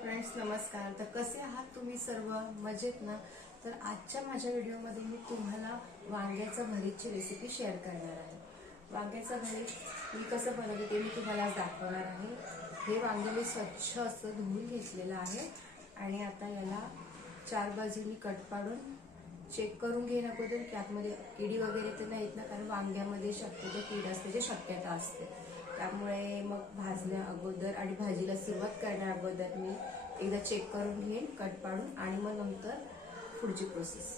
Friends नमस्कार. तर कसे आहात तुम्ही सर्व? मजेत ना? तर आजच्या माझ्या व्हिडिओमध्ये मी तुम्हाला वांग्याचं भरीतची रेसिपी शेअर करणार आहे. वांग्याचं भरीत मी कसं बनवते ते मी तुम्हाला आज दाखवणार आहे. हे वांगे मी स्वच्छ असं धुवून घेतलेलं आहे आणि आता याला 4 बाजूनी कट पाडून चेक करून घेणं अगोदर की आतमध्ये किडी वगैरे तर नाहीत ना, कारण वांग्यामध्ये शक्यतो कीड असण्याची शक्यता असते. त्यामुळे मग भाजण्या अगोदर आणि भाजीला सुरुवात करण्या अगोदर मी एकदा चेक करून घेईन कट पाडून आणि मग नंतर पुढची प्रोसेस.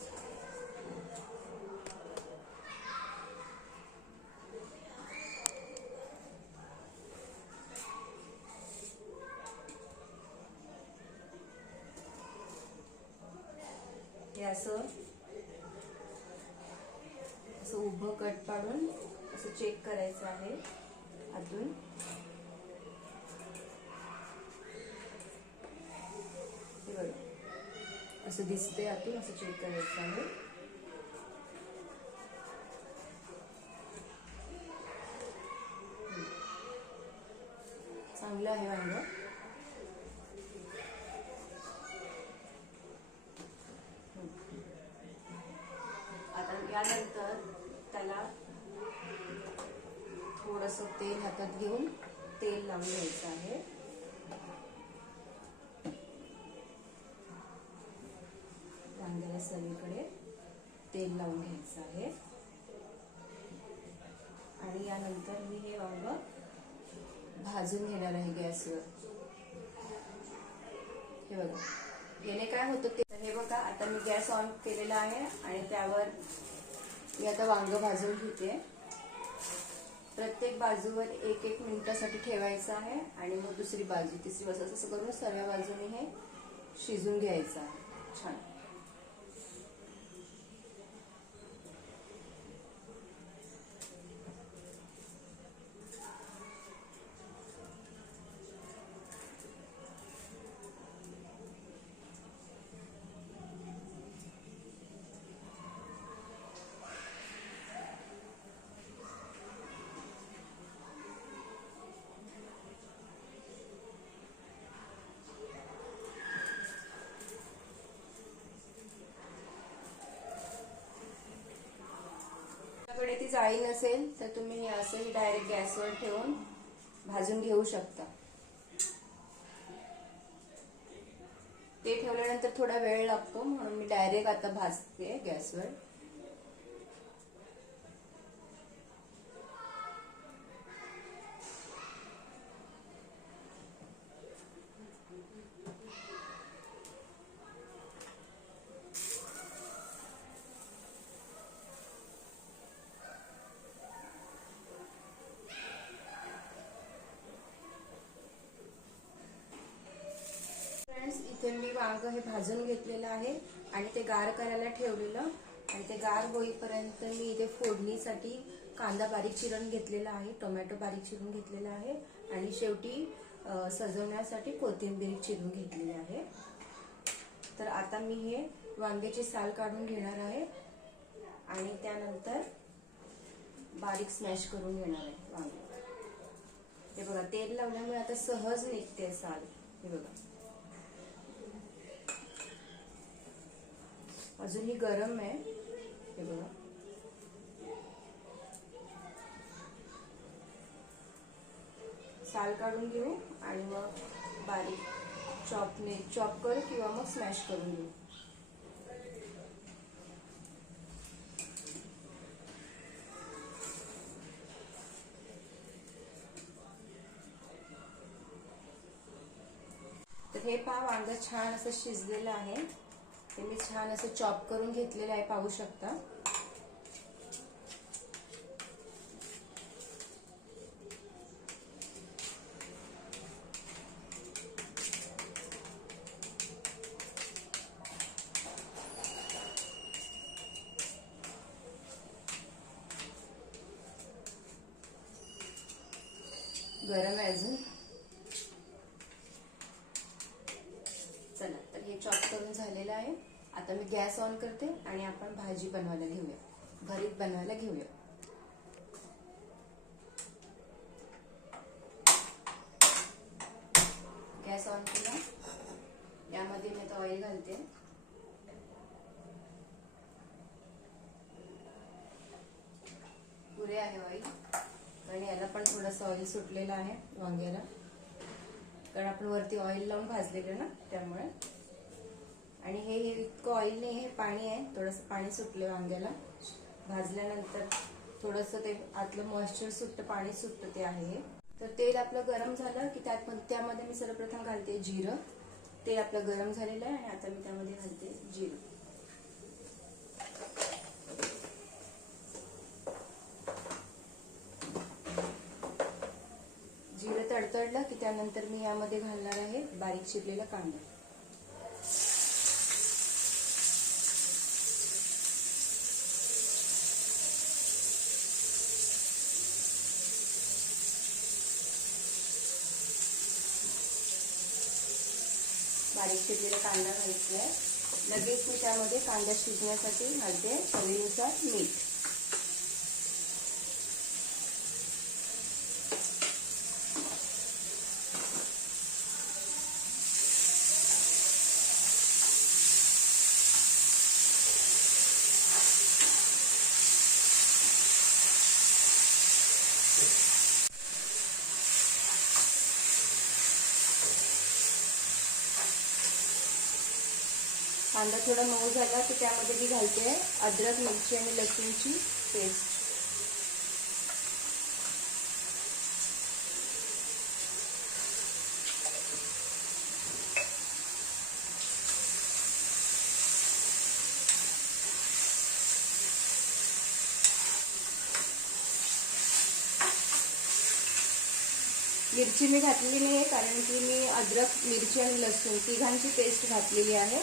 हे असं उभं कट पाडून असं चेक करायचं आहे. अजून असं दिसते, आतून असं चेक करायचं आहे. चांगलं आहे वांग. आता यानंतर त्याला थोडंसं तेल हातात घेऊन तेल लावून घ्यायचं आहे. वांग्याला सगळीकडे तेल लावून घ्यायचं आहे आणि यानंतर मी हे वांग भाजून घेणार आहे गॅसवर. हे बघा, याने काय होतं ते. हे बघा, आता मी गॅस ऑन केलेला आहे आणि त्यावर मी आता वांग भाजून घेते. प्रत्येक बाजूवर 1-1 मिनिटासाठी ठेवायचं आहे आणि मग दुसरी बाजू, तिसरी बाजू असं करून सर्व बाजूने हे शिजून घ्यायचं आहे छान. कडे ती जाळी नसेल तर तुम्ही असंही डायरेक्ट गॅसवर ठेवून भाजून घेऊ शकता. ते ठेवल्यानंतर थोडा वेळ लागतो म्हणून मी डायरेक्ट आता भाजते गॅसवर. इथे मी वांग हे भाजून घेतलेलं आहे आणि ते गार करायला ठेवलेलं आणि ते गार होईपर्यंत मी इथे फोडणीसाठी कांदा बारीक चिरून घेतलेला आहे, टोमॅटो बारीक चिरून घेतलेला आहे आणि शेवटी सजवण्यासाठी कोथिंबीर चिरून घेतलेली आहे. तर आता मी हे वांग्याची साल काढून घेणार आहे आणि त्यानंतर बारीक स्मॅश करून घेणार आहे वांगे. हे बघा, तेल लावल्यामुळे आता सहज निघते साल. हे बघा, अजूनही गरम आहे. हे बघा, साल काढून घेऊ आणि मग बारीक चॉप करू किंवा मग स्मॅश करून घेऊ. तर हे पहा, वांग छान असं शिजलेलं आहे. ते मी छान असं चॉप करून घेतलेलं आहे, पाहू शकता. गरम आहे अजून. चला, तर हे चॉप करून झालेलं आहे. आता मी गॅस ऑन करते आणि आपण भाजी बनवायला घेऊया, भरीत बनवायला घेऊया. गॅस ऑन केला यामध्ये मी आता ऑइल घालते. पुरे आहे ऑइल, कारण याला पण थोडंसं ऑइल सुटलेलं आहे वांग्याला, कारण आपण वरती ऑइल लावून भाजलेलं ना त्यामुळे. आणि हे इतकं ऑइल नाही, हे पाणी आहे, थोडंसं पाणी सुटलं वांग्याला. भाजल्यानंतर थोडंसं ते आतलं मॉइश्चर सुटतं, पाणी सुटतं, ते आहे हे. तर तेल आपलं गरम झालं की त्यामध्ये मी सर्वप्रथम घालते जिरं. तेल आपलं गरम झालेलं आहे आणि आता मी त्यामध्ये घालते जिरं. जिरं तडतडलं की त्यानंतर मी यामध्ये घालणार आहे बारीक चिरलेला कांदा. बारीक चिरलेला कांदा घालायचा आहे. लगेच मी त्यामध्ये कांदा शिजण्यासाठी घालते चवीनुसार मीठ. कांदा थोडा मऊ झाला की त्यामध्ये मी घालते अद्रक, मिरची आणि लसूणची पेस्ट. मिरची मी घातलेली नाही, कारण की मी अद्रक, मिरची आणि लसूण तिघांची पेस्ट घातलेली आहे.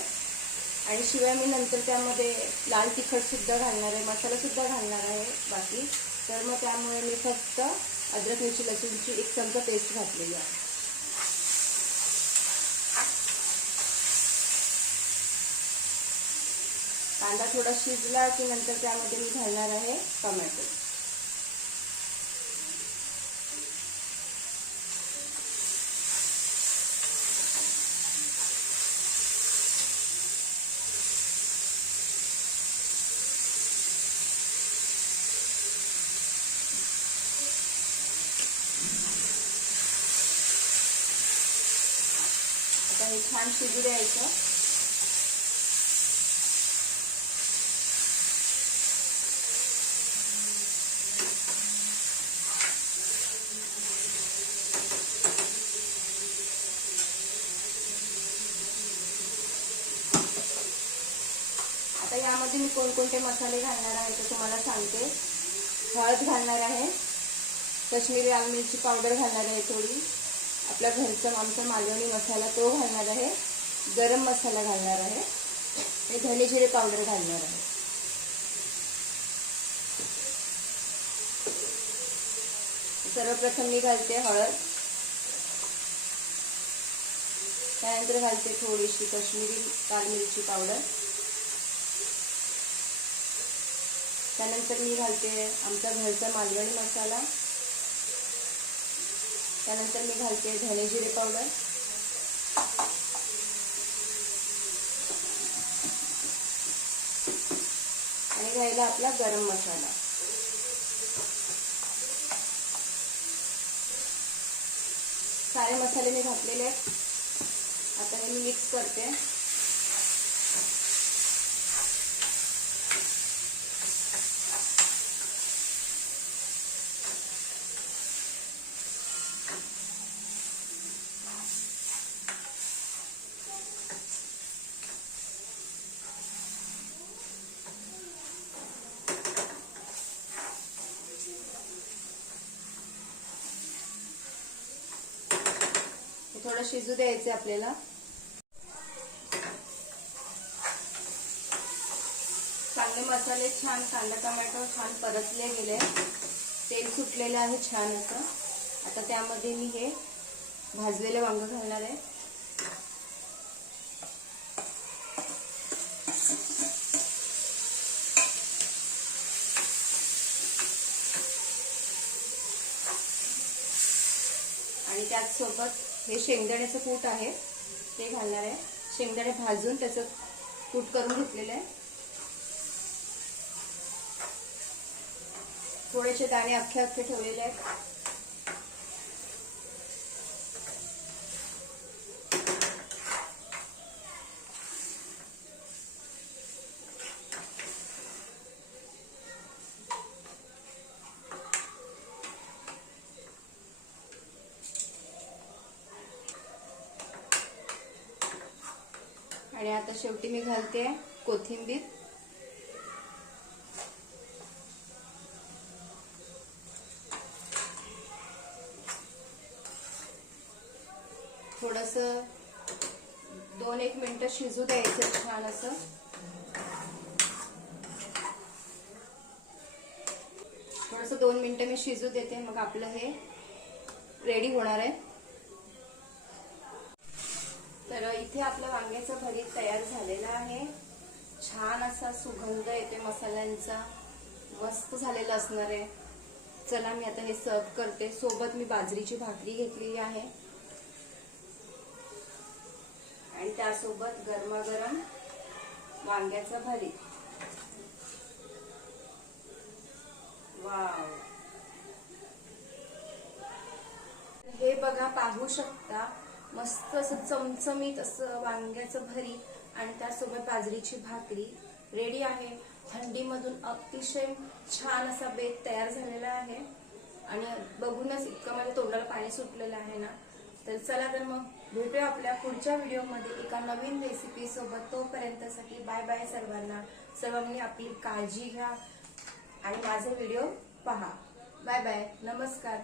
आणि शिवाय मी नंतर त्यामध्ये लाल तिखट सुद्धा घालणार आहे, मसाला सुद्धा घालणार आहे बाकी. तर मग त्यामुळे मी फक्त अद्रक, मिरची, लसूणची 1 चमचा पेस्ट घातलेली आहे. कांदा थोडा शिजला की नंतर त्यामध्ये मी घालणार आहे टोमॅटो. आता हे छान शिजू द्यायचं. आता यामध्ये मी कोणकोणते मसाले घालणार आहे ते तुम्हाला सांगते. हळद घालणार आहे, काश्मीरी लाल मिरची पावडर घालणार आहे थोडी, आपल्या घरचा आमचा मालवणी मसाला तो घालणार आहे, गरम मसाला घालणार आहे आणि धने जिरे पावडर घालणार आहे. सर्वप्रथम मी घालते हळद, त्यानंतर घालते थोडीशी काश्मीरी लाल मिरची पावडर, त्यानंतर मी घालते आमचा घरचा मालवणी मसाला, त्यानंतर मी घालते धने जिरे पावडर, आणि राहिला आपला गरम मसाला. सारे मसाले मी घातलेले आहेत. आता हे मी मिक्स करते. थोडं शिजू द्यायचे आपल्याला. चांगले मसाले छान, कांदा टोमॅटो छान परतले गेले, तेल सुटलेलं आहे छान असं. आता त्यामध्ये मी हे भाजलेले वांग घालणार आहे. आणि त्याच सोबत हे शेंगदाण्याचं कूट आहे ते घालणार आहे. शेंगदाणे भाजून त्याचं कूट करून घेतलेलं आहे. थोडेसे दाणे अख्खे अख्खे ठेवलेले आहेत. आणि आता शेवटी मी घालते कोथिंबीर. थोडस 2-1 मिनिटं शिजू द्यायचं छान असं. थोडस 2 मिनिटं मी शिजू देते, मग आपलं हे रेडी होणार आहे. तर इथे आपलं वांग्याचं भरीत तयार झालेलं आहे. छान असा सुगंध येते मसाल्यांचा, मस्त झालेलं असणार आहे. चला मी आता हे सर्व करते. सोबत मी बाजरीची भाकरी घेतलेली आहे आणि त्यासोबत गरमागरम वांग्याचं भरीत. वाव, हे बघा, पाहू शकता मस्त असं चमचमीत असं वांग्याचं भरीत आणि त्यासोबत बाजरीची भाकरी रेडी आहे. थंडीमधून अतिशय छान असा बेत तयार झालेला आहे आणि बघूनच इतकं माझ्या तोंडाला पाणी सुटलेलं आहे ना. तर चला तर मग भेटूया आपल्या पुढच्या व्हिडिओमध्ये एका नवीन रेसिपी सोबत. तोपर्यंतसाठी बाय बाय सर्वांना. सर्वांनी आपली काळजी घ्या आणि माझे व्हिडिओ पहा. बाय बाय, नमस्कार.